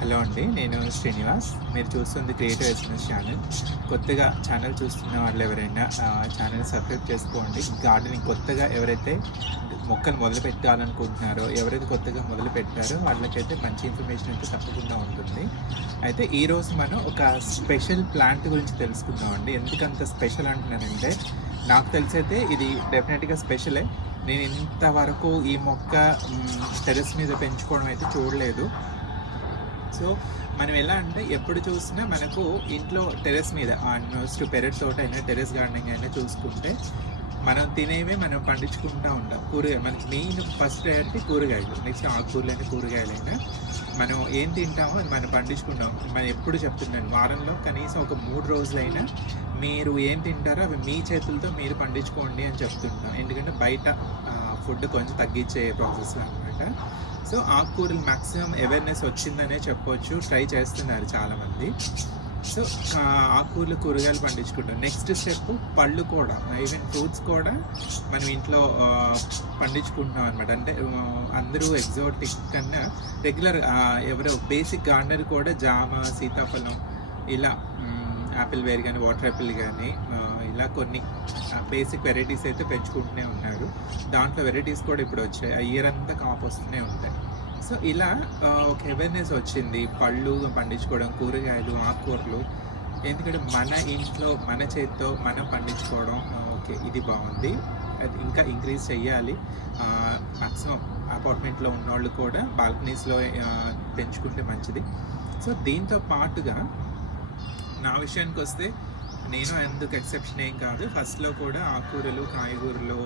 Hello అండి, నేను శ్రీనివాస్. మీరు చూస్తుంది క్రియేటివ్ ఎస్ఎంఎస్ ఛానల్. కొత్తగా ఛానల్ చూస్తున్న వాళ్ళు ఎవరైనా ఛానల్ని సబ్స్క్రైబ్ చేసుకోండి. గార్డెనింగ్ కొత్తగా ఎవరైతే మొక్కలు మొదలు పెట్టాలనుకుంటున్నారో, ఎవరైతే కొత్తగా మొదలు పెట్టారో వాళ్ళకైతే మంచి ఇన్ఫర్మేషన్ అయితే తప్పకుండా ఉంటుంది. అయితే ఈరోజు మనం ఒక స్పెషల్ ప్లాంట్ గురించి తెలుసుకుందామండి. ఎందుకంత స్పెషల్ అంటున్నానంటే, నాకు తెలిసైతే ఇది డెఫినెట్గా స్పెషలే. నేను ఇంతవరకు ఈ మొక్క టెర్రస్ మీద పెంచుకోవడం అయితే చూడలేదు. సో మనం ఎలా అంటే, ఎప్పుడు చూసినా మనకు ఇంట్లో టెర్రస్ మీద ఆల్మోస్ట్ పెరట్ తోట అయినా టెర్రస్ గార్డెనింగ్ అయినా చూసుకుంటే మనం తినేవి మనం పండించుకుంటూ ఉంటాం. కూరగాయలు మనకి మెయిన్ ఫస్ట్ ప్రయారిటీ కూరగాయలు. నెక్స్ట్ ఆకుకూరలైనా కూరగాయలైనా మనం ఏం తింటామో అది మనం పండించుకుంటాం. మనం ఎప్పుడు చెప్తున్నాను, వారంలో కనీసం ఒక 3 రోజులైనా మీరు ఏం తింటారో అవి మీ చేతులతో మీరు పండించుకోండి అని చెప్తుంటాం. ఎందుకంటే బయట ఫుడ్ కొంచెం తగ్గించే ప్రాసెస్ అనమాట. సో ఆకుకూరలు మ్యాక్సిమం అవేర్నెస్ వచ్చిందనే చెప్పొచ్చు. ట్రై చేస్తున్నారు చాలామంది. సో ఆకుకూరలు కూరగాయలు పండించుకుంటాం. నెక్స్ట్ స్టెప్ పళ్ళు కూడా, ఈవెన్ ఫ్రూట్స్ కూడా మనం ఇంట్లో పండించుకుంటున్నాం అనమాట. అంటే అందరూ ఎగ్జాటిక్ కన్నా రెగ్యులర్ ఎవరో బేసిక్ గార్డెనర్ కూడా జామ, సీతాఫలం, ఇలా యాపిల్ వేర్ కానీ వాటర్ యాపిల్ కానీ ఇలా కొన్ని బేసిక్ వెరైటీస్ అయితే పెంచుకుంటూనే ఉన్నారు. దాంట్లో వెరైటీస్ కూడా ఇప్పుడు వచ్చాయి. ఆ ఇయర్ అంతా కాపు వస్తూనే ఉంటాయి. సో ఇలా ఒక అవేర్నెస్ వచ్చింది పళ్ళు పండించుకోవడం, కూరగాయలు, ఆకుకూరలు. ఎందుకంటే మన ఇంట్లో మన చేతితో మనం పండించుకోవడం, ఓకే ఇది బాగుంది, అది ఇంకా ఇంక్రీజ్ చేయాలి. మ్యాక్సిమం అపార్ట్మెంట్లో ఉన్నవాళ్ళు కూడా బాల్కనీస్లో పెంచుకుంటే మంచిది. సో దీంతో పాటుగా నా విషయానికి వస్తే, నేను ఎందుకు ఎక్సెప్షన్ ఏం కాదు. ఫస్ట్లో కూడా ఆకుకూరలు, కాయగూరలు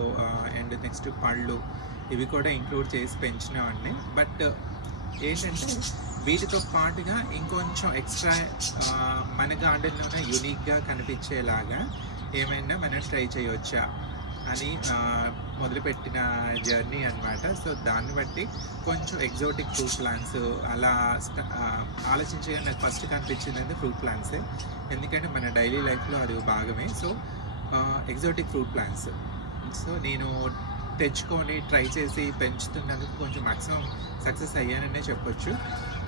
అండ్ నెక్స్ట్ పళ్ళు ఇవి కూడా ఇంక్లూడ్ చేసి పెంచినవాడిని. బట్ ఏంటంటే వీటితో పాటుగా ఇంకొంచెం ఎక్స్ట్రా మన గార్డెన్లోనే యూనిక్గా కనిపించేలాగా ఏమైనా మనం ట్రై చేయవచ్చా అని మొదలుపెట్టిన జర్నీ అనమాట. సో దాన్ని బట్టి కొంచెం ఎగ్జాటిక్ ఫ్రూట్ ప్లాంట్స్ అలా ఆలోచించగా నాకు ఫస్ట్ కనిపించింది అంటే ఫ్రూట్ ప్లాంట్సే. ఎందుకంటే మన డైలీ లైఫ్లో అది భాగమే. So exotic fruit plants so నేను తెచ్చుకొని ట్రై చేసి పెంచుతున్నందుకు కొంచెం మ్యాక్సిమం సక్సెస్ అయ్యాననే చెప్పొచ్చు.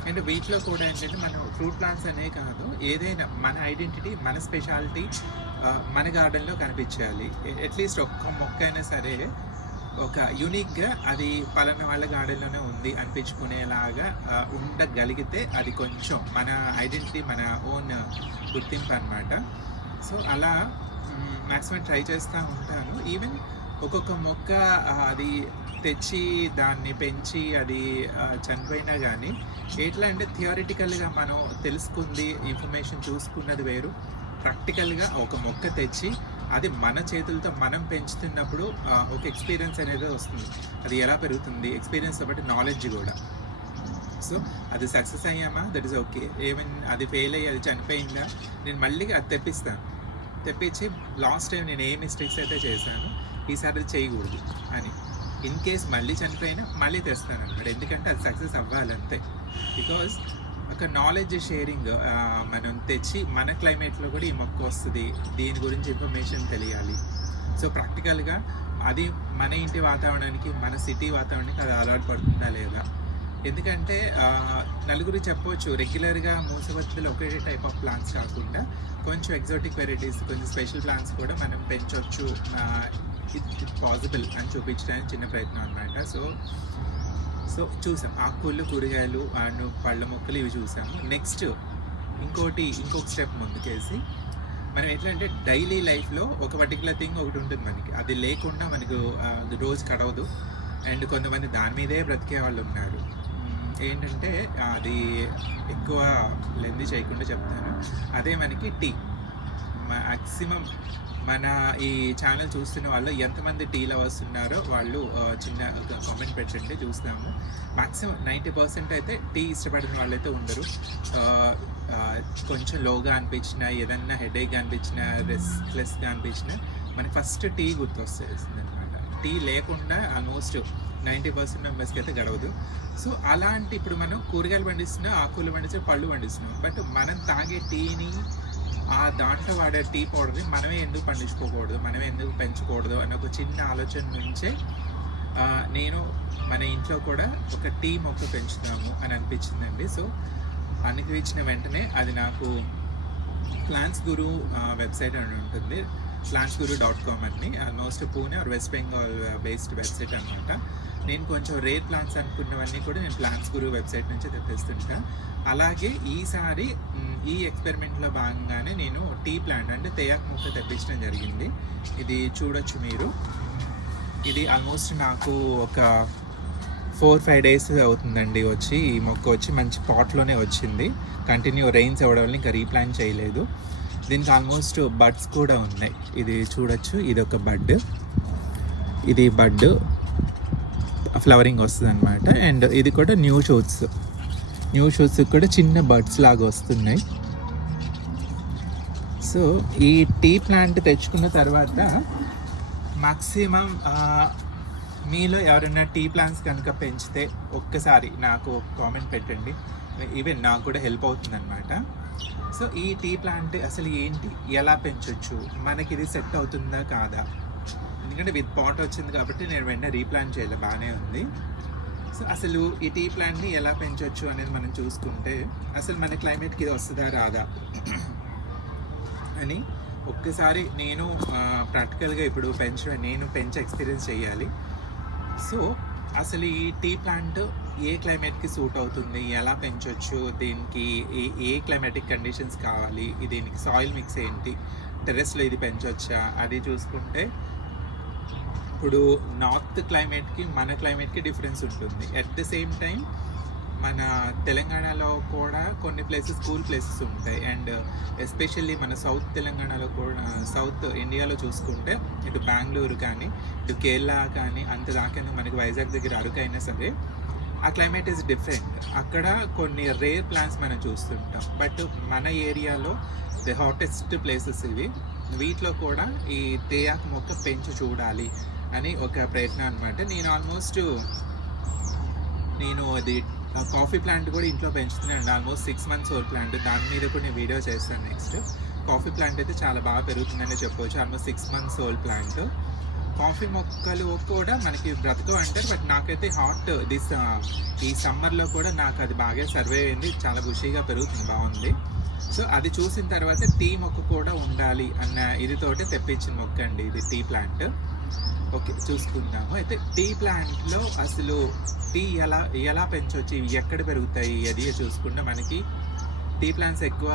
అండ్ వీటిలో కూడా ఏంటంటే మనం ఫ్రూట్ ప్లాంట్స్ అనే కాదు, ఏదైనా మన ఐడెంటిటీ, మన స్పెషాలిటీ మన గార్డెన్లో కనిపించాలి. అట్లీస్ట్ ఒక్క మొక్క అయినా సరే ఒక యూనిక్గా అది పలానా వాళ్ళ గార్డెన్లోనే ఉంది అనిపించుకునేలాగా ఉండగలిగితే అది కొంచెం మన ఐడెంటిటీ, మన ఓన్ గుర్తింపు అనమాట. సో అలా మ్యాక్సిమం ట్రై చేస్తూ ఉంటాను. ఈవెన్ ఒక్కొక్క మొక్క అది తెచ్చి దాన్ని పెంచి అది చనిపోయినా కానీ ఎట్లా అంటే థియరిటికల్గా మనం తెలుసుకుంది, ఇన్ఫర్మేషన్ చూసుకున్నది వేరు. ప్రాక్టికల్గా ఒక మొక్క తెచ్చి అది మన చేతులతో మనం పెంచుతున్నప్పుడు ఒక ఎక్స్పీరియన్స్ అనేది వస్తుంది. అది ఎలా పెరుగుతుంది, ఎక్స్పీరియన్స్తో పాటు నాలెడ్జ్ కూడా. సో అది సక్సెస్ అయ్యామా, దట్ ఈస్ ఓకే. ఈవెన్ అది ఫెయిల్ అయ్యి అది చనిపోయిందా, నేను మళ్ళీ అది తెప్పించి లాస్ట్ టైం నేను ఏ మిస్టేక్స్ అయితే చేశాను ఈసారి అది చేయకూడదు అని. ఇన్ కేస్ మళ్ళీ చనిపోయినా మళ్ళీ తెస్తాను అన్నమాట. ఎందుకంటే అది సక్సెస్ అవ్వాలంతే. బికాజ్ ఒక నాలెడ్జ్ షేరింగ్, మనం తెచ్చి మన క్లైమేట్లో కూడా ఈ మొక్క వస్తుంది, దీని గురించి ఇన్ఫర్మేషన్ తెలియాలి. సో ప్రాక్టికల్గా అది మన ఇంటి వాతావరణానికి, మన సిటీ వాతావరణానికి అది అలవాటు పడుతుందా లేదా. ఎందుకంటే నలుగురు చెప్పవచ్చు, రెగ్యులర్గా మూసవత్తులు ఒకే టైప్ ఆఫ్ ప్లాంట్స్ కాకుండా కొంచెం ఎగ్జాటిక్ వెరైటీస్, కొంచెం స్పెషల్ ప్లాంట్స్ కూడా మనం పెంచవచ్చు, ఇట్ పాసిబుల్ అని చూపించడానికి చిన్న ప్రయత్నం అనమాట. సో చూసాం ఆకుకూరలు, కూరగాయలు అండ్ పళ్ళ మొక్కలు ఇవి చూసాము. నెక్స్ట్ ఇంకొక స్టెప్ ముందుకేసి మనం ఎట్లా అంటే డైలీ లైఫ్లో ఒక పర్టికులర్ థింగ్ ఒకటి ఉంటుంది మనకి, అది లేకుండా మనకు రోజు గడవదు. అండ్ కొంతమంది దాని మీదే బ్రతికే వాళ్ళు ఉన్నారు. ఏంటంటే అది ఎక్కువ లెంది చేయకుండా చెప్తాను. అదే మనకి టీ. మ్యాక్సిమం మన ఈ ఛానల్ చూస్తున్న వాళ్ళు ఎంతమంది టీ లవర్స్ ఉన్నారో వాళ్ళు చిన్న కామెంట్ పెట్టండి, చూస్తాము. మ్యాక్సిమం 90% అయితే టీ ఇష్టపడిన వాళ్ళైతే ఉండరు. కొంచెం లోగా అనిపించినా, ఏదన్నా హెడేక్గా అనిపించినా, రెస్ట్లెస్గా అనిపించినా మనకి ఫస్ట్ టీ గుర్తొస్తుంది అనమాట. టీ లేకుండా ఆల్మోస్ట్ 90% మెంబర్స్కి అయితే గడవదు. సో అలాంటి ఇప్పుడు మనం కూరగాయలు పండిస్తున్నాం, ఆకుకూరలు పండిస్తున్నాం, పళ్ళు పండిస్తున్నాం. బట్ మనం తాగే టీని, ఆ దాంట్లో వాడే టీ పౌడర్ని మనమే ఎందుకు పండించుకోకూడదు, మనమే ఎందుకు పెంచకూడదు అన్న ఒక చిన్న ఆలోచన నుంచే నేను మన ఇంట్లో కూడా ఒక టీ మొక్క పెంచుతాము అని అనిపించిందండి. సో అనుగ్రహించిన వెంటనే అది నాకు ప్లాంట్స్ గురు వెబ్సైట్ అని ఉంటుంది, plantsguru.com అని, almost Pune or west Bengal based website అనమాట. నేను కొంచెం రేర్ ప్లాంట్స్ అనుకున్నవన్నీ కూడా నేను ప్లాంట్స్ గురు వెబ్సైట్ నుంచి తెప్పిస్తుంటా. అలాగే ఈసారి ఈ ఎక్స్పెరిమెంట్లో భాగంగానే నేను టీ ప్లాంట్ అంటే తేయాకు మొక్క తెప్పించడం జరిగింది. ఇది చూడొచ్చు మీరు. ఇది ఆల్మోస్ట్ నాకు ఒక 4-5 డేస్ అవుతుందండి వచ్చి. ఈ మొక్క వచ్చి మంచి పాట్లోనే వచ్చింది. కంటిన్యూ రెయిన్స్ అవ్వడం వల్ల ఇంకా రీప్లాంట్ చేయలేదు. దీనికి ఆల్మోస్ట్ బడ్స్ కూడా ఉన్నాయి. ఇది చూడొచ్చు, ఇది ఒక బడ్, ఇది బడ్ ఫ్లవరింగ్ వస్తుంది అనమాట. అండ్ ఇది కూడా న్యూ షూట్స్ కూడా చిన్న బడ్స్ లాగా వస్తున్నాయి. సో ఈ టీ ప్లాంట్ తెచ్చుకున్న తర్వాత మ్యాక్సిమం మీలో ఎవరైనా టీ ప్లాంట్స్ కనుక పెంచితే ఒక్కసారి నాకు కామెంట్ పెట్టండి. ఈవెన్ నాకు కూడా హెల్ప్ అవుతుంది అనమాట. సో ఈ టీ ప్లాంట్ అసలు ఏంటి, ఎలా పెంచవచ్చు, మనకి ఇది సెట్ అవుతుందా కాదా? ఎందుకంటే విత్ పాట్ వచ్చింది కాబట్టి నేను వెంటనే రీప్లాంట్ చేయలే, బాగానే ఉంది. సో అసలు ఈ టీ ప్లాంట్ని ఎలా పెంచవచ్చు అనేది మనం చూసుకుంటే అసలు మన క్లైమేట్కి ఇది వస్తుందా రాదా అని ఒక్కసారి నేను ప్రాక్టికల్గా ఇప్పుడు నేను పెంచే ఎక్స్పీరియన్స్ చేయాలి. సో అసలు ఈ టీ ప్లాంట్ ఏ క్లైమేట్కి సూట్ అవుతుంది, ఎలా పెంచవచ్చు, దీనికి ఏ క్లైమేటిక్ కండిషన్స్ కావాలి, దీనికి సాయిల్ మిక్స్ ఏంటి, టెర్రస్లో ఇది పెంచవచ్చా అది చూసుకుంటే ఇప్పుడు నార్త్ క్లైమేట్కి మన క్లైమేట్కి డిఫరెన్స్ ఉంటుంది. అట్ ద సేమ్ టైం మన తెలంగాణలో కూడా కొన్ని కూల్ ప్లేసెస్ ఉంటాయి. అండ్ ఎస్పెషల్లీ మన సౌత్ తెలంగాణలో కూడా, సౌత్ ఇండియాలో చూసుకుంటే ఇటు బెంగళూరు కానీ ఇటు కేరళ కానీ అంత దాకా మనకి వైజాగ్ దగ్గర అరకు అయినా సరే ఆ క్లైమేట్ ఈజ్ డిఫరెంట్. అక్కడ కొన్ని రేర్ ప్లాంట్స్ మనం చూస్తుంటాం. బట్ మన ఏరియాలో ది హాటెస్ట్ ప్లేసెస్ ఇవి. వీటిలో కూడా ఈ తేయాకు మొక్క పెంచి చూడాలి అని ఒక ప్రయత్నం అనమాట. నేను అది కాఫీ ప్లాంట్ కూడా ఇంట్లో పెంచుతున్నాను. Almost 6 months old plant. దాని మీద కూడా నేను వీడియో చేస్తాను నెక్స్ట్. కాఫీ ప్లాంట్ అయితే చాలా బాగా పెరుగుతుందని చెప్పవచ్చు. Almost 6 months old plant. Coffee మొక్కలు కూడా మనకి బ్రతకవు అంటారు, బట్ నాకైతే ఈ సమ్మర్లో కూడా నాకు అది బాగా సర్వే అయింది, చాలా బుషీగా పెరుగుతుంది, బాగుంది. సో అది చూసిన తర్వాత టీ మొక్క కూడా ఉండాలి అన్న ఇదితోటి తెప్పించిన మొక్క అండి ఇది టీ ప్లాంట్. ఓకే, చూసుకుందాము. అయితే టీ ప్లాంట్లో అసలు టీ ఎలా పెంచవచ్చు, ఎక్కడ పెరుగుతాయి అది చూసుకుంటే మనకి టీ ప్లాంట్స్ ఎక్కువ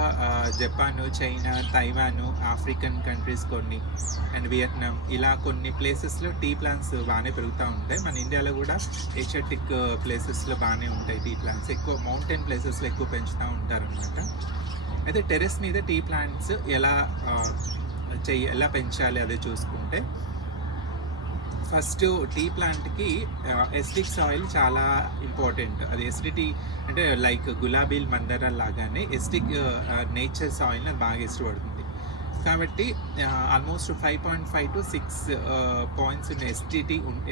Japan, China, Taiwan, African countries కొన్ని, అండ్ వియత్నాం, ఇలా కొన్ని ప్లేసెస్లో టీ ప్లాంట్స్ బాగానే పెరుగుతూ ఉంటాయి. మన ఇండియాలో కూడా ఏషియాటిక్ ప్లేసెస్లో బాగానే ఉంటాయి టీ ప్లాంట్స్. ఎక్కువ మౌంటైన్ ప్లేసెస్లో ఎక్కువ పెంచుతూ ఉంటారనమాట. అయితే టెర్రస్ మీద టీ ప్లాంట్స్ ఎలా పెంచాలి అదే చూసుకుంటే ఫస్ట్ టీ ప్లాంట్కి ఎసిడిక్ సాయిల్ చాలా ఇంపార్టెంట్. అది ఎసిడిటీ అంటే లైక్ గులాబీలు, మందారాల లాగానే ఎసిడిక్ నేచర్ సాయిల్ని అది బాగా ఇష్టపడుతుంది. కాబట్టి ఆల్మోస్ట్ 5.5 to 6 points ఉన్న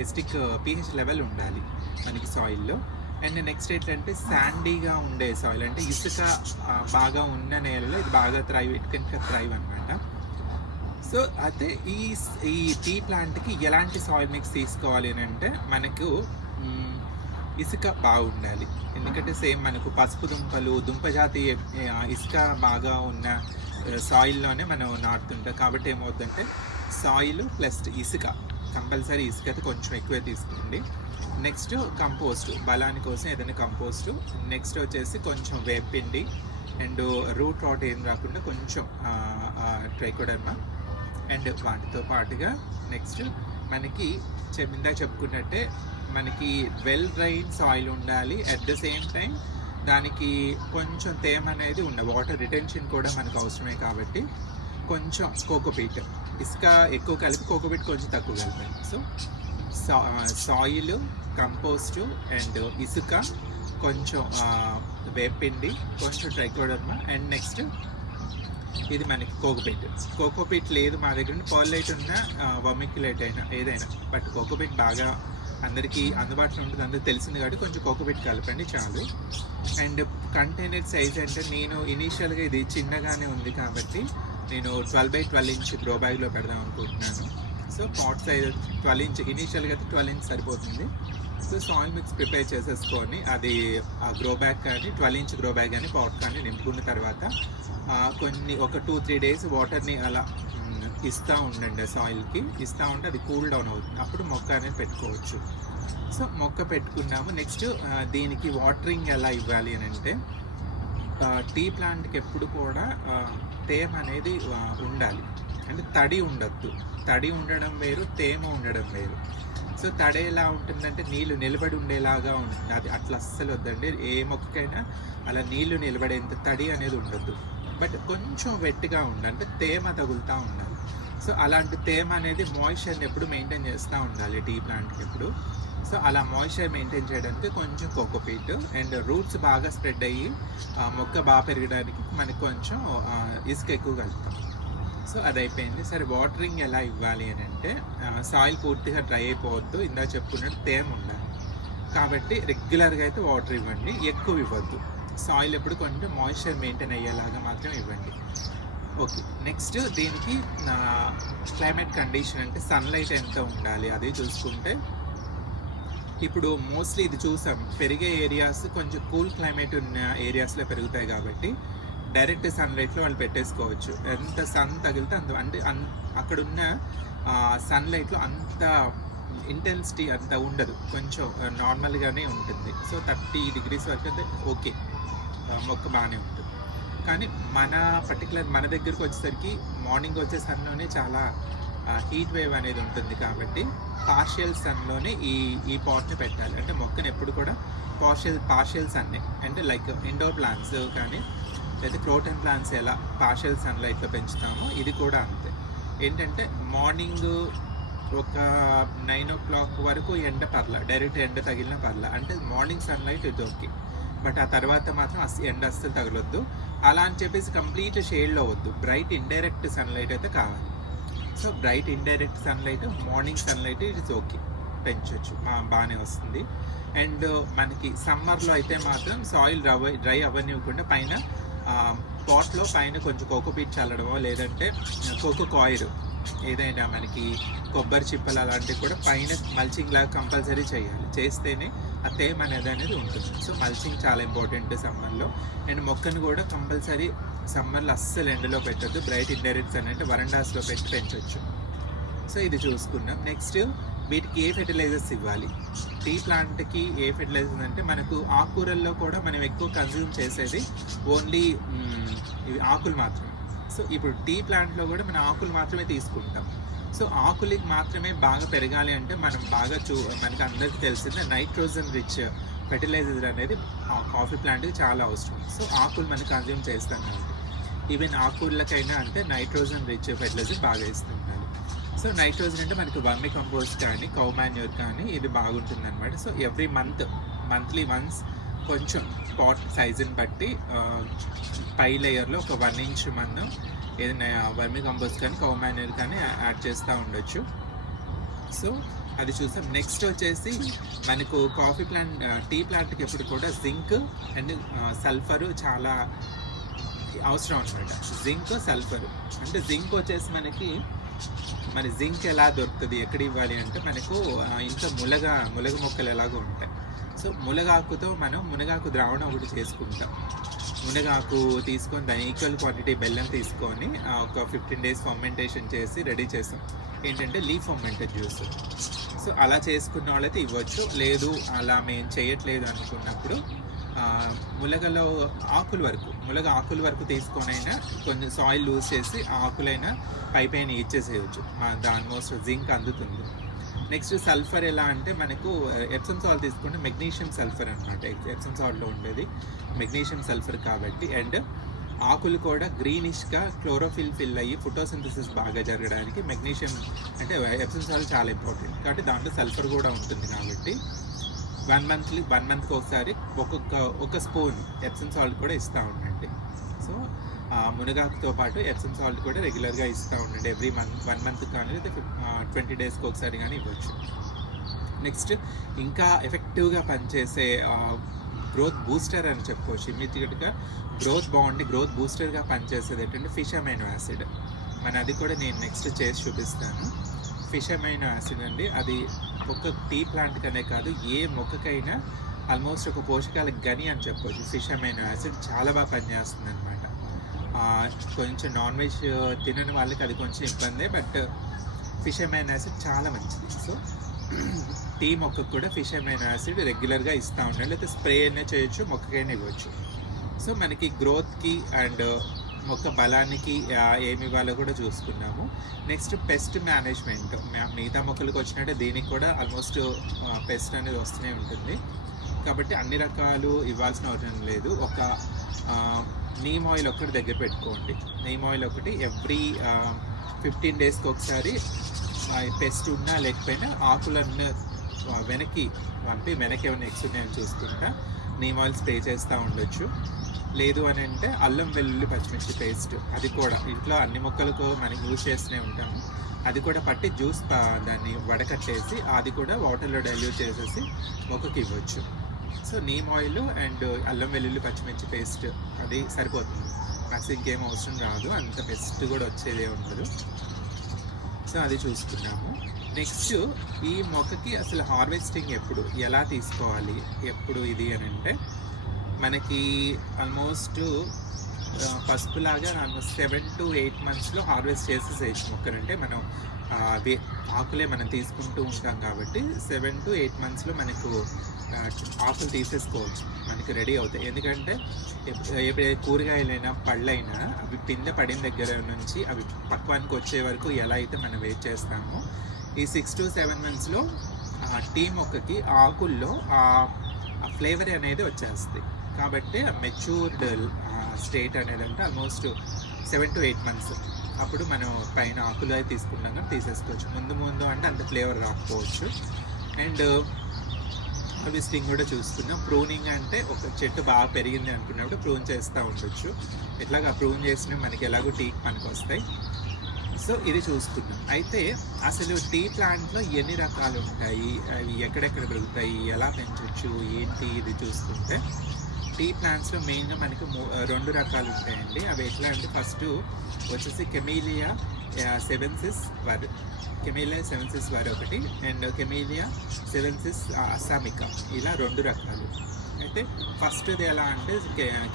ఎసిడిక్ pH లెవెల్ ఉండాలి మనకి సాయిల్లో. అండ్ నెక్స్ట్ ఏంటంటే శాండీగా ఉండే సాయిల్, అంటే ఇసుక బాగా ఉన్న నేలలో ఇది బాగా ఇట్ కెన్ థ్రైవ్ అనమాట. సో అయితే ఈ టీ ప్లాంట్కి ఎలాంటి సాయిల్ మిక్స్ తీసుకోవాలి అని అంటే మనకు ఇసుక బాగుండాలి. ఎందుకంటే సేమ్ మనకు పసుపు దుంపలు, దుంపజాతి ఇసుక బాగా ఉన్న సాయిల్లోనే మనం నాటుతుంటాం. కాబట్టి ఏమవుతుందంటే సాయిల్ ప్లస్ ఇసుక, కంపల్సరీ ఇసుక అయితే కొంచెం ఎక్కువే తీసుకోండి. నెక్స్ట్ కంపోస్ట్, బలాని కోసం ఏదైనా కంపోస్టు. నెక్స్ట్ వచ్చేసి కొంచెం వేపిండి అండ్ రూట్ రాట్ ఏం రాకుండా కొంచెం ట్రైకోడర్మా. అండ్ వాటితో పాటుగా నెక్స్ట్ మనకి ఇందాక చెప్పుకున్నట్టే మనకి వెల్ డ్రైడ్ సాయిల్ ఉండాలి. అట్ ద సేమ్ టైం దానికి కొంచెం తేమ అనేది వాటర్ రిటెన్షన్ కూడా మనకు అవసరమే. కాబట్టి కొంచెం కోకోపీట్, ఇసుక ఎక్కువ కలిపి కోకోపీట్ కొంచెం తక్కువ కలిపాలి. సో సాయిల్, కంపోస్టు అండ్ ఇసుక, కొంచెం వేపిండి, కొంచెం ట్రైకోడర్మా అండ్ నెక్స్ట్ ఇది మనకి కోకోపీట్ లేదు మా దగ్గర, పర్లైట్ ఉన్నా వర్మిక్యులేట్ అయినా ఏదైనా, బట్ కోకోపీట్ బాగా అందరికీ అందుబాటులో ఉంటుంది, అందరికి తెలిసింది కాబట్టి కొంచెం కోకోపీట్ కలపండి చాలు. అండ్ కంటైనర్ సైజ్ అంటే నేను ఇనీషియల్గా ఇది చిన్నగానే ఉంది కాబట్టి నేను 12x12 ఇంచ్ గ్రో బ్యాగ్లో పెడదాం అనుకుంటున్నాను. సో పాట్ సైజ్ 12 ఇంచ్, ఇనీషియల్గా అయితే 12 ఇంచ్ సరిపోతుంది. సో సాయిల్ మిక్స్ ప్రిపేర్ చేసేసుకొని అది ఆ గ్రో బ్యాగ్ కానీ 12-inch గ్రో బ్యాగ్ కానీ పాట్ కానీ నింపుకున్న తర్వాత ఒక 2-3 డేస్ వాటర్ని అలా ఇస్తూ ఉండండి. సాయిల్కి ఇస్తూ ఉంటే అది కూల్ డౌన్ అవుతుంది, అప్పుడు మొక్క అనేది పెట్టుకోవచ్చు. సో మొక్క పెట్టుకున్నాము. నెక్స్ట్ దీనికి వాటరింగ్ ఎలా ఇవ్వాలి అని అంటే, టీ ప్లాంట్కి ఎప్పుడు కూడా తేమ అనేది ఉండాలి, అంటే తడి ఉండద్దు. తడి ఉండడం వేరు, తేమ ఉండడం వేరు. సో తడి ఎలా ఉంటుందంటే నీళ్ళు నిలబడి ఉండేలాగా ఉంటుంది, అది అట్లా అస్సలు వద్దండి. ఏ మొక్కకైనా అలా నీళ్లు నిలబడేంత తడి అనేది ఉండద్దు, బట్ కొంచెం వెట్టిగా ఉండాలి, అంటే తేమ తగులుతూ ఉండాలి. సో అలాంటి తేమ అనేది మాయిశ్చర్ని ఎప్పుడు మెయింటైన్ చేస్తూ ఉండాలి టీ ప్లాంట్కి ఎప్పుడు. సో అలా మాయిశ్చర్ మెయింటైన్ చేయడానికి కొంచెం కోకోపీట్ అండ్ రూట్స్ బాగా స్ప్రెడ్ అయ్యి మొక్క బాగా పెరగడానికి మనకి కొంచెం ఇసుక ఎక్కువ కలుపుతాం. సో అది అయిపోయింది. సరే వాటరింగ్ ఎలా ఇవ్వాలి అని అంటే, సాయిల్ పూర్తిగా డ్రై అయిపోవద్దు, ఇందా చెప్పుకున్నట్టు తేమ ఉండాలి. కాబట్టి రెగ్యులర్గా అయితే వాటర్ ఇవ్వండి, ఎక్కువ ఇవ్వద్దు. సాయిల్ ఎప్పుడు కొంచెం మాయిశ్చర్ మెయింటైన్ అయ్యేలాగా మాత్రం ఇవ్వండి. ఓకే, నెక్స్ట్ దీనికి క్లైమేట్ కండిషన్ అంటే సన్లైట్ ఎంత ఉండాలి అది చూసుకుంటే, ఇప్పుడు మోస్ట్లీ ఇది చూసాం పెరిగే ఏరియాస్ కొంచెం కూల్ క్లైమేట్ ఉన్న ఏరియాస్లో పెరుగుతాయి కాబట్టి డైరెక్ట్ సన్లైట్లో వాళ్ళు పెట్టేసుకోవచ్చు. ఎంత సన్ తగిలితే అంత, అంటే అక్కడున్న సన్లైట్లో అంత ఇంటెన్సిటీ అంత ఉండదు, కొంచెం నార్మల్గానే ఉంటుంది. సో 30 degrees వరకు అయితే ఓకే, మొక్క బాగానే ఉంటుంది. కానీ మన దగ్గరకు వచ్చేసరికి మార్నింగ్ వచ్చే సన్లోనే చాలా హీట్ వేవ్ అనేది ఉంటుంది కాబట్టి పార్షియల్ సన్లోనే ఈ పాట్ని పెట్టాలి. అంటే మొక్కని ఎప్పుడు కూడా పార్షియల్ సన్నే, అంటే లైక్ ఇండోర్ ప్లాంట్స్ కానీ లేదా క్రోటన్ ప్లాంట్స్ ఎలా పార్షియల్ సన్లైట్లో పెంచుతామో ఇది కూడా అంతే. ఏంటంటే మార్నింగ్ ఒక 9 o'clock వరకు ఎండ పర్ల, డైరెక్ట్ ఎండ తగిలిన పర్ల, అంటే మార్నింగ్ సన్లైట్ ఇది ఓకే. బట్ ఆ తర్వాత మాత్రం ఎండ అస్సలు తగలొద్దు. అలా అని చెప్పేసి కంప్లీట్ షేడ్లో వద్దు, బ్రైట్ ఇండైరెక్ట్ సన్లైట్ అయితే కావాలి. So bright indirect sunlight, morning sunlight it's okay, పెంచవచ్చు, బాగానే వస్తుంది. అండ్ మనకి సమ్మర్లో అయితే మాత్రం సాయిల్ డ్రై అవ్వనివ్వకుండా పైన పాట్లో పైన కొంచెం కోకోపీట్ చల్లడమో లేదంటే కోకో కాయిల్ ఏదైనా మనకి కొబ్బరి చిప్పలు అలాంటివి కూడా పైన మల్చింగ్ లాగా కంపల్సరీ చేయాలి, చేస్తేనే ఆ తేమ అనేది ఉంటుంది. సో మల్చింగ్ చాలా ఇంపార్టెంట్ సమ్మర్లో. అండ్ మొక్కను కూడా కంపల్సరీ సమ్మర్లో అస్సలు ఎండలో పెట్టద్దు, బ్రైట్ ఇండైరెక్ట్స్ అని అంటే వరండాస్లో పెట్టి పెంచవచ్చు. సో ఇది చూసుకున్నాం. నెక్స్ట్ వీటికి ఏ ఫెర్టిలైజర్స్ ఇవ్వాలి. టీ ప్లాంట్కి ఏ ఫెర్టిలైజర్స్ అంటే, మనకు ఆకుకూరల్లో కూడా మనం ఎక్కువ కన్జ్యూమ్ చేసేది ఓన్లీ ఇవి ఆకులు మాత్రమే. సో ఇప్పుడు టీ ప్లాంట్లో కూడా మనం ఆకులు మాత్రమే తీసుకుంటాం. సో ఆకులకి మాత్రమే బాగా పెరగాలి అంటే మనం బాగా మనకి అందరికీ తెలిసిందే నైట్రోజన్ రిచ్ ఫెర్టిలైజర్ అనేది కాఫీ ప్లాంట్కి చాలా అవసరం. సో ఆకులు మనం కన్జ్యూమ్ చేస్తాం కాబట్టి ఈవెన్ ఆకుకూరలకైనా అంటే నైట్రోజన్ రిచ్ ఫెర్టిలైజర్ బాగా ఇస్తుంటారు. సో నైట్రోజన్ అంటే మనకి వర్మి కంపోస్ట్ కానీ కౌ మాన్యూర్ కానీ ఇది బాగుంటుంది అనమాట. సో ఎవ్రీ మంత్లీ వన్స్ కొంచెం పాట్ సైజుని బట్టి పై లేయర్లో ఒక 1 inch మందం ఏదైనా వర్మి కంపోస్ట్ కానీ కౌ మాన్యూర్ కానీ యాడ్ చేస్తూ ఉండొచ్చు. సో అది చూసాం. నెక్స్ట్ వచ్చేసి మనకు కాఫీ ప్లాంట్ టీ ప్లాంట్కి ఎప్పుడు కూడా జింక్ అండ్ సల్ఫర్ చాలా అవసరం అనమాట. జింక్ సల్ఫర్ అంటే జింక్ వచ్చేసి మన జింక్ ఎలా దొరుకుతుంది, ఎక్కడ ఇవ్వాలి అంటే మనకు ఇంకా మునగ మొక్కలు ఎలాగో ఉంటాయి. సో మునగాకుతో మనం మునగాకు ద్రావణం ఒకటి చేసుకుంటాం. మునగాకు తీసుకొని దాని ఈక్వల్ క్వాంటిటీ బెల్లం తీసుకొని ఒక 15 days ఫర్మెంటేషన్ చేసి రెడీ చేస్తాం. ఏంటంటే లీఫ్ ఫర్మెంటెడ్ జ్యూస్. సో అలా చేసుకున్న వాళ్ళైతే ఇవ్వచ్చు. లేదు అలా మేము చేయట్లేదు అనుకున్నప్పుడు మునగ ఆకుల వరకు తీసుకొనైనా కొంచెం సాయిల్ లూజ్ చేసి ఆకులైనా పైన ఇచ్చేసేయచ్చు, ఆల్మోస్ట్ జింక్ అందుతుంది. నెక్స్ట్ సల్ఫర్ ఎలా అంటే మనకు ఎప్సమ్ సాల్ట్ తీసుకుంటే మెగ్నీషియం సల్ఫర్ అనమాట. ఎప్సమ్ సాల్ట్లో ఉండేది మెగ్నీషియం సల్ఫర్ కాబట్టి. అండ్ ఆకులు కూడా గ్రీనిష్గా క్లోరోఫిల్ ఫిల్ అయ్యి ఫోటోసింథసిస్ బాగా జరగడానికి మెగ్నీషియం అంటే ఎప్సమ్ సాల్ట్ చాలా ఇంపార్టెంట్. కాబట్టి దాంట్లో సల్ఫర్ కూడా ఉంటుంది కాబట్టి 1 monthకి ఒకసారి ఒక స్పూన్ ఎప్సమ్ సాల్ట్ కూడా ఇస్తూ ఉండండి. సో మునగాకుతో పాటు ఎప్సమ్ సాల్ట్ కూడా రెగ్యులర్గా ఇస్తూ ఉండండి. ఎవ్రీ 1 month కానీ లేదా 20 daysకి ఒకసారి కానీ ఇవ్వచ్చు. నెక్స్ట్ ఇంకా ఎఫెక్టివ్గా పనిచేసే గ్రోత్ బూస్టర్ అని చెప్పుకోవచ్చు. ఇమ్మీడియట్గా గ్రోత్ బూస్టర్గా పనిచేసేది ఏంటంటే ఫిష్ అమైనో యాసిడ్. అది కూడా నేను నెక్స్ట్ చేసి చూపిస్తాను. ఫిష్ అమైనో యాసిడ్ అండి. అది ఒక టీ ప్లాంట్ కనే కాదు, ఏ మొక్కకైనా ఆల్మోస్ట్ ఒక పోషకాల గని అని చెప్పొచ్చు. ఫిష్ అమైనో యాసిడ్ చాలా బాగా పనిచేస్తుంది అనమాట. కొంచెం నాన్ వెజ్ తినని వాళ్ళకి అది కొంచెం ఇబ్బందే, బట్ ఫిష్ అమైనో యాసిడ్ చాలా మంచిది. సో టీ మొక్కకు కూడా ఫిష్ అమైనో యాసిడ్ రెగ్యులర్గా ఇస్తూ ఉండాలి, లేకపోతే స్ప్రే అయినా చేయొచ్చు, మొక్కకైనా ఇవ్వచ్చు. సో మనకి గ్రోత్కి అండ్ మొక్క బలానికి ఏమి ఇవ్వాలో కూడా చూసుకున్నాము. నెక్స్ట్ పెస్ట్ మేనేజ్మెంట్, మిగతా మొక్కలకు వచ్చినట్టే దీనికి కూడా ఆల్మోస్ట్ పెస్ట్ అనేది వస్తూనే ఉంటుంది. కాబట్టి అన్ని రకాలు ఇవ్వాల్సిన అవసరం లేదు. ఒక నీమ్ ఆయిల్ ఒకటి దగ్గర పెట్టుకోండి. నీమ్ ఆయిల్ ఒకటి ఎవ్రీ 15 డేస్కి ఒకసారి పెస్ట్ ఉన్నా లేకపోయినా ఆకులన్నీ వెనక్కి పంపి వెనక్కి ఏమైనా ఎక్స్ ఉన్నాయని చూసుకుంటా నీమ్ ఆయిల్ స్ప్రే చేస్తూ ఉండొచ్చు. లేదు అని అంటే అల్లం వెల్లుల్లి పచ్చిమిర్చి పేస్ట్, అది కూడా ఇంట్లో అన్ని మొక్కలకు మనం యూజ్ చేస్తూనే ఉంటాము. అది కూడా పట్టి జ్యూస్ దాన్ని వడకట్టేసి అది కూడా వాటర్లో డైల్యూట్ చేసేసి మొక్కకి ఇవ్వచ్చు. సో నీమ్ ఆయిల్ అండ్ అల్లం వెల్లుల్లి పచ్చిమిర్చి పేస్ట్ అది సరిపోతుంది. నాకు ఇంకేం అవసరం రాదు, అంత పెస్ట్ కూడా వచ్చేదే ఉండదు. సో అది చూసుకున్నాము. నెక్స్ట్ ఈ మొక్కకి అసలు హార్వెస్టింగ్ ఎప్పుడు ఎలా తీసుకోవాలి, ఎప్పుడు ఇది అని అంటే మనకి ఆల్మోస్ట్ పసుపులాగా 7 to 8 monthస్లో హార్వెస్ట్ చేసేసేయచ్చు మొక్కనంటే. మనం ఆకులే మనం తీసుకుంటూ ఉంటాం కాబట్టి 7 to 8 monthస్లో మనకు ఆకులు తీసేసుకోవచ్చు, మనకి రెడీ అవుతాయి. ఎందుకంటే ఎప్పుడైతే కూరగాయలైనా పళ్ళైనా అవి పిందె పడిన దగ్గర నుంచి అవి పక్వానికి వచ్చే వరకు ఎలా అయితే మనం వెయిట్ చేస్తామో, ఈ 6 to 7 monthsలో టీ మొక్కకి ఆకుల్లో ఆ ఫ్లేవర్ అనేది వచ్చేస్తుంది. కాబట్టి మెచ్యూర్డ్ స్టేట్ అనేది అంటే ఆల్మోస్ట్ 7 to 8 months. అప్పుడు మనం పైన ఆకులు అయితే తీసుకున్నాం కానీ తీసేసుకోవచ్చు. ముందు అంటే అంత ఫ్లేవర్ రాకపోవచ్చు. అండ్ హార్వెస్టింగ్ కూడా చూసుకున్నాం. ప్రూనింగ్ అంటే ఒక చెట్టు బాగా పెరిగింది అనుకున్నప్పుడు ప్రూన్ చేస్తూ ఉండొచ్చు. ఇట్లాగా ప్రూన్ చేసినా మనకి ఎలాగో టీకి పనికి వస్తాయి. సో ఇది చూసుకున్నాం. అయితే అసలు టీ ప్లాంట్లో ఎన్ని రకాలు ఉంటాయి, అవి ఎక్కడెక్కడ పెరుగుతాయి, ఎలా పెంచవచ్చు ఏంటి, ఇది చూసుకుంటే టీ ప్లాంట్స్లో మెయిన్గా మనకి 2 రకాలు ఉంటాయండి. అవి ఎట్లా అంటే ఫస్ట్ వచ్చేసి కెమీలియా సెవెన్సిస్ వర్, కెమీలియా సెవెన్సిస్ వర్ ఒకటి, అండ్ కెమీలియా సెవెన్సిస్ అసామికా, ఇలా 2 రకాలు. అయితే ఫస్ట్ది ఎలా అంటే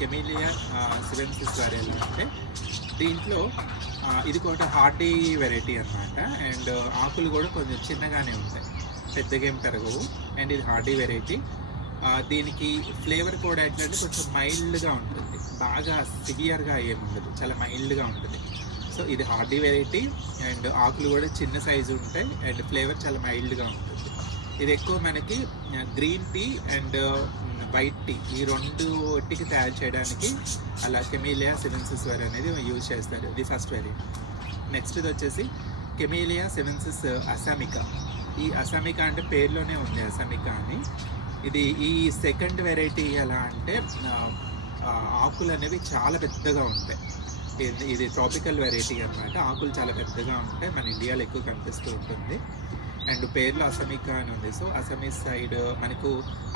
కెమీలియా సెవెన్సిస్ వర్ ఎలా అంటే దీంట్లో ఇది కూడా హార్డీ వెరైటీ అన్నమాట. అండ్ ఆకులు కూడా కొంచెం చిన్నగానే ఉంటాయి, పెద్దగా ఏం పెరగవు. అండ్ ఇది హార్డీ వెరైటీ. దీనికి ఫ్లేవర్ కూడా ఎట్లా అంటే కొంచెం మైల్డ్గా ఉంటుంది, బాగా సివియర్గా ఏముండదు, చాలా మైల్డ్గా ఉంటుంది. సో ఇది హార్డీ వెరైటీ. అండ్ ఆకులు కూడా చిన్న సైజు ఉంటాయి అండ్ ఫ్లేవర్ చాలా మైల్డ్గా ఉంటుంది. ఇది ఎక్కువ మనకి green tea and white tea ఈ 2టికి తయారు చేయడానికి అలా కెమీలియా సెవెన్సిస్ వర్ అనేది యూజ్ చేస్తారు. ఇది ఫస్ట్ వెరైటీ. నెక్స్ట్ ఇది వచ్చేసి కెమీలియా సెవెన్సిస్ అసామికా. ఈ అసామికా అంటే పేరులోనే ఉంది అసామికా అని. ఇది ఈ సెకండ్ వెరైటీ ఎలా అంటే ఆకులు అనేవి చాలా పెద్దగా ఉంటాయి. ఇది ట్రాపికల్ వెరైటీ అన్నమాట. ఆకులు చాలా పెద్దగా ఉంటాయి, మన ఇండియాలో ఎక్కువ కనిపిస్తూ ఉంటుంది. అండ్ పేర్లో అసామికా అని ఉంది. సో అసామీస్ సైడ్ మనకు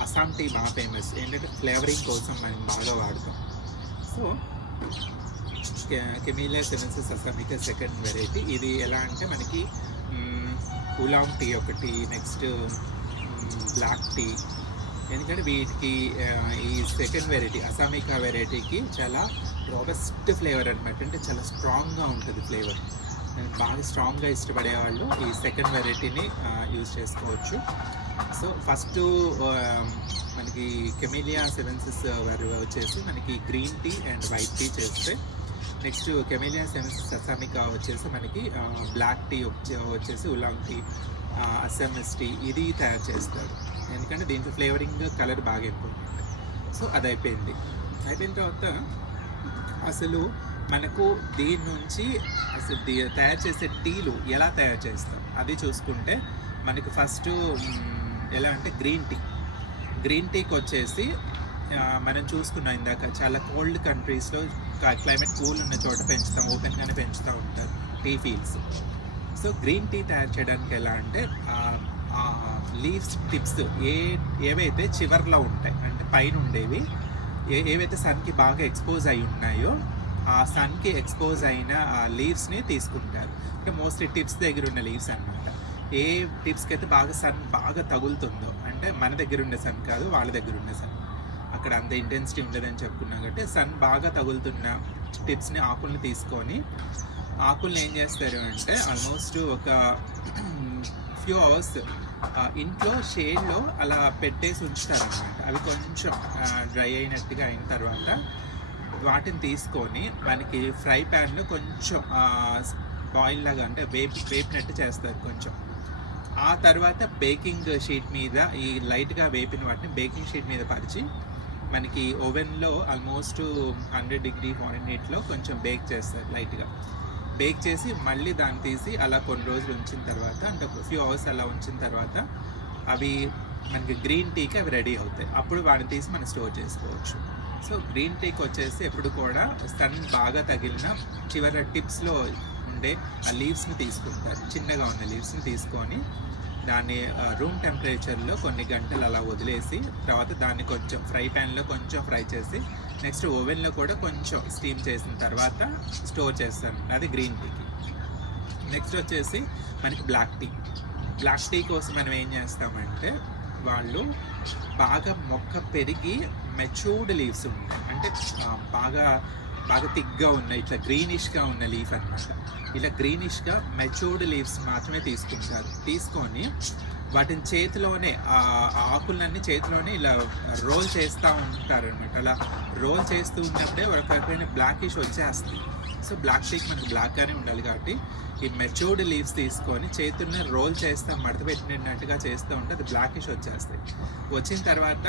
అస్సాం టీ బాగా ఫేమస్, ఏంటంటే ఫ్లేవరింగ్ కోసం మనం బాగా వాడతాం. So Camellia sinensis assamica second variety. ఇది ఎలా అంటే మనకి ఉలాంగ్ టీ ఒకటి, నెక్స్ట్ బ్లాక్ టీ. ఎందుకంటే వీటికి ఈ సెకండ్ వెరైటీ అసామికా వెరైటీకి చాలా రాబెస్ట్ ఫ్లేవర్ అనమాట, అంటే చాలా స్ట్రాంగ్గా ఉంటుంది ఫ్లేవర్. బాగా స్ట్రాంగ్గా ఇష్టపడే వాళ్ళు ఈ సెకండ్ వెరైటీని యూజ్ చేసుకోవచ్చు. సో ఫస్ట్ మనకి కెమీలియా సెవెన్సిస్ వచ్చేసి మనకి green tea and white tea చేస్తే, నెక్స్ట్ కెమీలియా సెవెన్సిస్ అసామికా వచ్చేసి మనకి బ్లాక్ టీ వచ్చేసి ఉలాంగ్ టీ, అస్సామీస్ టీ ఇది తయారు చేస్తారు. ఎందుకంటే దీంట్లో ఫ్లేవరింగ్ కలర్ బాగా ఇంపార్టెంట్. సో అది అయిపోయిన తర్వాత అసలు మనకు దీని నుంచి అసలు తయారు చేసే టీలు ఎలా తయారు చేస్తాం అది చూసుకుంటే మనకు ఫస్ట్ ఎలా అంటే గ్రీన్ టీకి వచ్చేసి మనం చూసుకున్నాం ఇందాక, చాలా కోల్డ్ కంట్రీస్లో క్లైమేట్ కూల్ ఉన్న చోట పెంచుతాం, ఓపెన్గానే పెంచుతూ ఉంటారు tea fields. So green tea తయారు చేయడానికి ఎలా అంటే లీవ్స్ టిప్స్ ఏవైతే చివర్లో ఉంటాయి అంటే పైన ఉండేవి, ఏవైతే సన్కి బాగా ఎక్స్పోజ్ అయి ఉన్నాయో ఆ సన్కి ఎక్స్పోజ్ అయిన లీవ్స్ని తీసుకుంటారు. అంటే మోస్ట్లీ టిప్స్ దగ్గర ఉన్న లీవ్స్ అన్నమాట. ఏ టిప్స్కి అయితే బాగా సన్ బాగా తగులుతుందో, అంటే మన దగ్గర ఉండే సన్ కాదు, వాళ్ళ దగ్గర ఉండే సన్, అక్కడ అంత ఇంటెన్సిటీ ఉండదని చెప్పుకున్నాం కాబట్టి సన్ బాగా తగులుతున్న టిప్స్ని ఆకుల్ని తీసుకొని ఆకుల్ని ఏం చేస్తారు అంటే ఆల్మోస్ట్ ఒక ఫ్యూ అవర్స్ ఇంట్లో షేడ్లో అలా పెట్టేసి ఉంచుతారనమాట. అవి కొంచెం డ్రై అయినట్టుగా అయిన తర్వాత వాటిని తీసుకొని మనకి ఫ్రై ప్యాన్లో కొంచెం బాయిల్ లాగా అంటే వేపినట్టు చేస్తారు కొంచెం. ఆ తర్వాత బేకింగ్ షీట్ మీద ఈ లైట్గా వేపిన వాటిని బేకింగ్ షీట్ మీద పరిచి మనకి ఓవెన్లో ఆల్మోస్ట్ 100 డిగ్రీ ఫారెన్హీట్లో కొంచెం బేక్ చేస్తారు. లైట్గా బేక్ చేసి మళ్ళీ దాన్ని తీసి అలా కొన్ని రోజులు ఉంచిన తర్వాత, అంటే ఒక ఫ్యూ అవర్స్ అలా ఉంచిన తర్వాత అవి మనకి గ్రీన్ టీకి అవి రెడీ అవుతాయి. అప్పుడు వాటిని తీసి మనం స్టోర్ చేసుకోవచ్చు. సో గ్రీన్ టీకి వచ్చేసి ఎప్పుడు కూడా సన్ బాగా తగిలిన చివరి టిప్స్లో ఉండే ఆ లీవ్స్ని తీసుకుంటారు. చిన్నగా ఉన్న లీవ్స్ని తీసుకొని దాన్ని రూమ్ టెంపరేచర్లో కొన్ని గంటలు అలా వదిలేసి తర్వాత దాన్ని కొంచెం ఫ్రై ప్యాన్లో కొంచెం ఫ్రై చేసి నెక్స్ట్ ఓవెన్లో కూడా కొంచెం స్టీమ్ చేసిన తర్వాత స్టోర్ చేస్తాను. అది గ్రీన్ టీకి. నెక్స్ట్ వచ్చేసి మనకి బ్లాక్ టీ కోసం మనం ఏం చేస్తామంటే వాళ్ళు బాగా మొక్క పెరిగి మెచ్యూర్డ్ లీవ్స్ ఉంటాయి, అంటే బాగా థిక్గా ఉన్నాయి, ఇట్లా గ్రీనిష్గా ఉన్న లీఫ్ అనమాట. ఇలా గ్రీనిష్గా మెచ్యూర్డ్ లీవ్స్ మాత్రమే తీసుకుంటారు. తీసుకొని వాటిని చేతిలోనే ఆకులన్నీ చేతిలోనే ఇలా రోల్ చేస్తూ ఉంటారు అనమాట. అలా రోల్ చేస్తూ ఉన్నప్పుడే ఒక రకమైన బ్లాకిష్ వచ్చేస్తుంది. సో బ్లాక్ టీకి మనకి బ్లాక్గానే ఉండాలి కాబట్టి ఈ మెచ్యూర్డ్ లీవ్స్ తీసుకొని చేతుల్ని రోల్ చేస్తాం, మడత పెట్టినట్టుగా చేస్తూ ఉంటే అది బ్లాకిష్ వచ్చేస్తాయి. వచ్చిన తర్వాత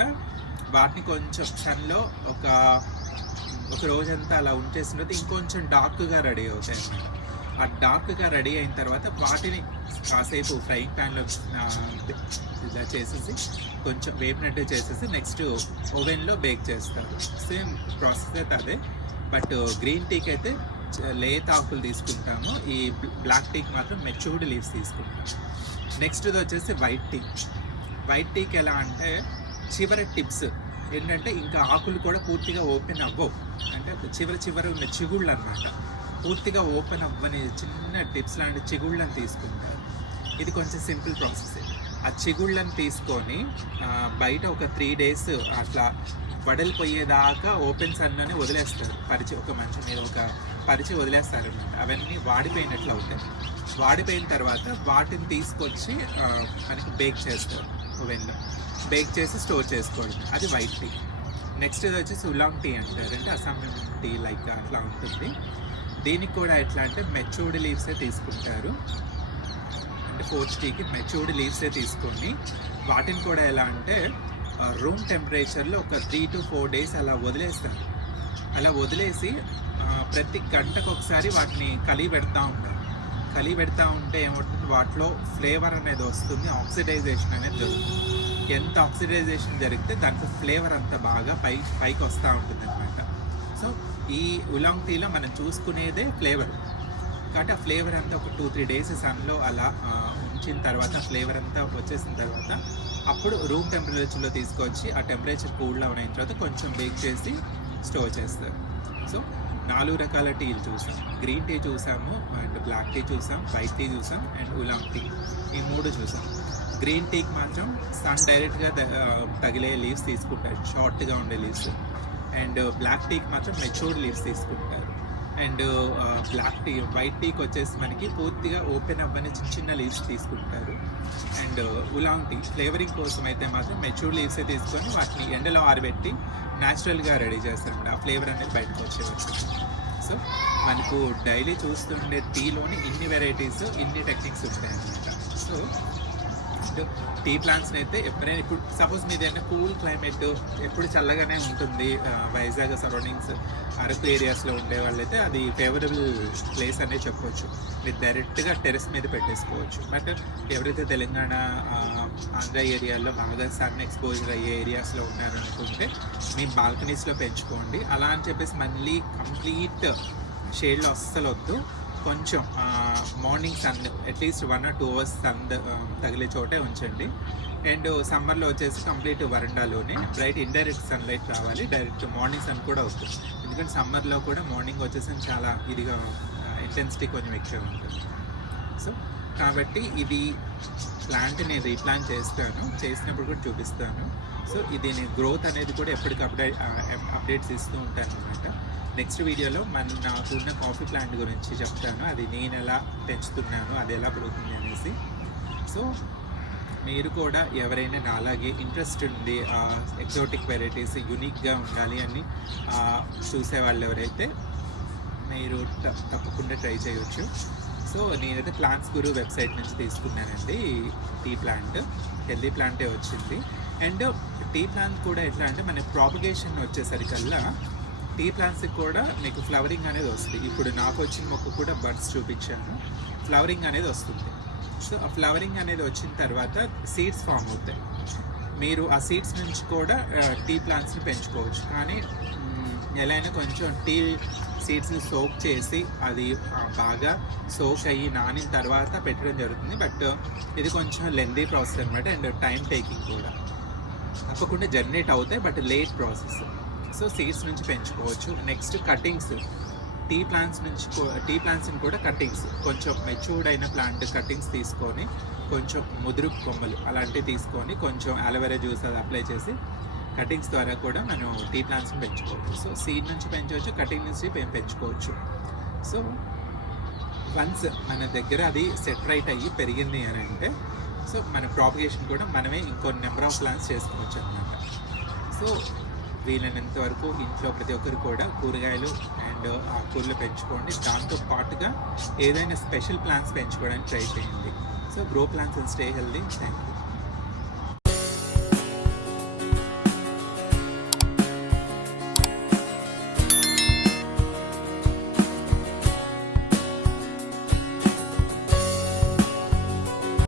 వాటిని కొంచెం సన్లో ఒక రోజంతా అలా ఉంచేసిన తర్వాత ఇంకొంచెం డార్క్గా రెడీ అవుతాయి అన్నమాట. ఆ డార్క్గా రెడీ అయిన తర్వాత వాటిని కాసేపు ఫ్రైయింగ్ ప్యాన్లో ఇలా చేసేసి కొంచెం వేపినట్టు చేసేసి నెక్స్ట్ ఓవెన్లో బేక్ చేస్తారు. సేమ్ ప్రాసెస్ అయితే అదే, బట్ గ్రీన్ టీకి అయితే లేత ఆకులు తీసుకుంటాము, ఈ బ్లాక్ టీకి మాత్రం మెచ్యూర్డ్ లీవ్స్ తీసుకుంటాము. నెక్స్ట్ది వచ్చేసి వైట్ టీకి ఎలా అంటే చివరి టిప్స్ ఏంటంటే ఇంకా ఆకులు కూడా పూర్తిగా ఓపెన్ అవ్వవు, అంటే చివరి ఉన్న చిగుళ్ళు అనమాట. పూర్తిగా ఓపెన్ అవ్వని చిన్న టిప్స్ లాంటి చిగుళ్ళని తీసుకుంటారు. ఇది కొంచెం సింపుల్ ప్రాసెస్. ఆ చిగుళ్ళని తీసుకొని బయట ఒక 3 days అట్లా వడలిపోయేదాకా ఓపెన్ సన్లోనే వదిలేస్తారు. ఒక మంచం మీద పరిచి వదిలేస్తారు అనమాట. అవన్నీ వాడిపోయినట్లు అవుతాయి. వాడిపోయిన తర్వాత వాటిని తీసుకొచ్చి మనకి బేక్ చేస్తారు. ఓవెన్లో బేక్ చేసి స్టోర్ చేసుకోవడం, అది వైట్ టీ. నెక్స్ట్ ఇది వచ్చేసి ఉలాంగ్ టీ అంటారు, అంటే అస్సాం టీ లైక్ అట్లా ఉంటుంది. దీనికి కూడా ఎట్లా అంటే మెచ్యూర్డ్ లీవ్సే తీసుకుంటారు, అంటే 4th టీకి మెచ్యూర్డ్ లీవ్సే తీసుకొని వాటిని కూడా ఎలా అంటే రూమ్ టెంపరేచర్లో ఒక 3 to 4 days అలా వదిలేస్తారు. అలా వదిలేసి ప్రతి గంటకు ఒకసారి వాటిని కలిగి పెడతా ఉంటే ఏమవుతుంది, వాటిలో ఫ్లేవర్ అనేది వస్తుంది, ఆక్సిడైజేషన్ అనేది జరుగుతుంది. ఎంత ఆక్సిడైజేషన్ జరిగితే దాంట్లో ఫ్లేవర్ అంతా బాగా పైకి వస్తూ ఉంటుంది అనమాట. సో ఈ ఉలాంగ్ టీలో మనం చూసుకునేదే ఫ్లేవర్ కాబట్టి ఆ ఫ్లేవర్ అంతా ఒక 2-3 days సన్లో అలా ఉంచిన తర్వాత ఫ్లేవర్ అంతా వచ్చేసిన తర్వాత అప్పుడు రూమ్ టెంపరేచర్లో తీసుకొచ్చి ఆ టెంపరేచర్ కూల్ డౌన్ అయిన తర్వాత కొంచెం బేక్ చేసి స్టోర్ చేస్తారు. సో 4 రకాల టీలు చూసాం. గ్రీన్ టీ చూసాము, అండ్ బ్లాక్ టీ చూసాం, వైట్ టీ చూసాం, అండ్ ఉలాంగ్ టీ, ఈ 3 చూసాం. గ్రీన్ టీకి మాత్రం సన్ డైరెక్ట్గా తగిలే లీవ్స్ తీసుకుంటారు, షార్ట్గా ఉండే లీవ్స్. అండ్ బ్లాక్ టీకి మాత్రం మెచ్యూర్డ్ లీవ్స్ తీసుకుంటారు. అండ్ వైట్ టీకి వచ్చేసి మనకి పూర్తిగా ఓపెన్ అవ్వని చిన్న లీవ్స్ తీసుకుంటారు. అండ్ ఉలాంగ్ టీ ఫ్లేవరింగ్ కోసం అయితే మాత్రం మెచ్యూర్డ్ లీవ్సే తీసుకొని వాటిని ఎండలో ఆరబెట్టి న్యాచురల్గా రెడీ చేస్తారు, ఆ ఫ్లేవర్ అనేది బయటకు వచ్చేవచ్చు. సో మనకు డైలీ చూస్తుండే టీలోని ఇన్ని వెరైటీస్, ఇన్ని టెక్నిక్స్ ఉంటాయి అన్నమాట. సో టీ ప్లాంట్స్ని అయితే ఎప్పుడైనా, ఇప్పుడు సపోజ్ మీద ఏదైనా కూల్ క్లైమేట్ ఎప్పుడు చల్లగానే ఉంటుంది, వైజాగ్ సరౌండింగ్స్ అరకు ఏరియాస్లో ఉండే వాళ్ళైతే అది ఫేవరబుల్ ప్లేస్ అనే చెప్పవచ్చు. మీరు డైరెక్ట్గా టెరెస్ మీద పెట్టేసుకోవచ్చు. బట్ ఎవరైతే తెలంగాణ ఆంధ్ర ఏరియాలో బాగా సన్ ఎక్స్పోజర్ అయ్యే ఏరియాస్లో ఉన్నారనుకుంటే మీ బాల్కనీస్లో పెంచుకోండి. అలా అని చెప్పేసి మళ్ళీ కంప్లీట్ షేడ్లో అస్సలు వద్దు, కొంచెం మార్నింగ్ సన్ అట్లీస్ట్ 1 or 2 hours సన్ తగిలే చోటే ఉంచండి. అండ్ సమ్మర్లో వచ్చేసి కంప్లీట్ వరండాలోనే బ్రైట్ ఇండైరెక్ట్ సన్లైట్ రావాలి, డైరెక్ట్ మార్నింగ్ సన్ కూడా వస్తుంది. ఎందుకంటే సమ్మర్లో కూడా మార్నింగ్ వచ్చేసి చాలా ఇదిగా ఇంటెన్సిటీ కొంచెం ఎక్కువ ఉంటుంది. సో కాబట్టి ఇది ప్లాంట్ నేను రీప్లాంట్ చేసినప్పుడు కూడా చూపిస్తాను. సో ఇది నేను గ్రోత్ అనేది కూడా ఎప్పటికప్పుడు అప్డేట్స్ ఇస్తూ ఉంటాను అనమాట. నెక్స్ట్ వీడియోలో నాకు ఉన్న కాఫీ ప్లాంట్ గురించి చెప్తాను, అది నేను ఎలా పెంచుతున్నాను, అది ఎలా పెరుగుతుంది అనేసి. సో మీరు కూడా ఎవరైనా నాలాగే ఇంట్రెస్ట్ ఉంది ఎగ్జోటిక్ వెరైటీస్ యూనిక్గా ఉండాలి అని చూసేవాళ్ళు ఎవరైతే మీరు తప్పకుండా ట్రై చేయొచ్చు. సో నేనైతే ప్లాంట్స్ గురు వెబ్సైట్ నుంచి తీసుకున్నానండి టీ ప్లాంట్. హెల్దీ ప్లాంటే వచ్చింది. అండ్ టీ ప్లాంట్ కూడా ఎట్లా అంటే మన ప్రాపగేషన్ వచ్చేసరికల్లా టీ ప్లాంట్స్కి కూడా మీకు ఫ్లవరింగ్ అనేది వస్తుంది. ఇప్పుడు నాకు వచ్చిన మొక్క కూడా బడ్స్ చూపించాను, ఫ్లవరింగ్ అనేది వస్తుంది. సో ఆ ఫ్లవరింగ్ అనేది వచ్చిన తర్వాత సీడ్స్ ఫామ్ అవుతాయి. మీరు ఆ సీడ్స్ నుంచి కూడా టీ ప్లాంట్స్ని పెంచుకోవచ్చు. కానీ ఎలా అయినా కొంచెం టీ సీడ్స్ని సోక్ చేసి అది బాగా సోక్ అయ్యి నానిన తర్వాత పెట్టడం జరుగుతుంది. బట్ ఇది కొంచెం లెందీ ప్రాసెస్ అనమాట. అండ్ టైం టేకింగ్ కూడా. తప్పకుండా జనరేట్ అవుతాయి, but late process. So seeds నుంచి పెంచుకోవచ్చు. నెక్స్ట్ కటింగ్స్, టీ ప్లాంట్స్ని కూడా కటింగ్స్, కొంచెం మెచ్యూర్డ్ అయిన ప్లాంట్ కటింగ్స్ తీసుకొని, కొంచెం ముదురు కొమ్మలు అలాంటివి తీసుకొని కొంచెం అలోవెరా జ్యూస్ అది అప్లై చేసి కటింగ్స్ ద్వారా కూడా మనం టీ ప్లాంట్స్ని పెంచుకోవచ్చు. సో సీడ్ నుంచి పెంచవచ్చు, కటింగ్ నుంచి పెంచుకోవచ్చు. సో వన్స్ మన దగ్గర అది సెట్ రైట్ అయ్యి పెరిగింది అని అంటే సో మన ప్రాపగేషన్ కూడా మనమే ఇంకో నెంబర్ ఆఫ్ ప్లాంట్స్ చేసుకోవచ్చు అనమాట. సో వీలైనంత వరకు ఇంట్లో ప్రతి ఒక్కరు కూడా కూరగాయలు అండ్ ఆకుకూరలు పెంచుకోండి. దాంతో పాటుగా ఏదైనా స్పెషల్ ప్లాంట్స్ పెంచుకోవడానికి ట్రై చేయండి. So grow plants and stay healthy. Thank you.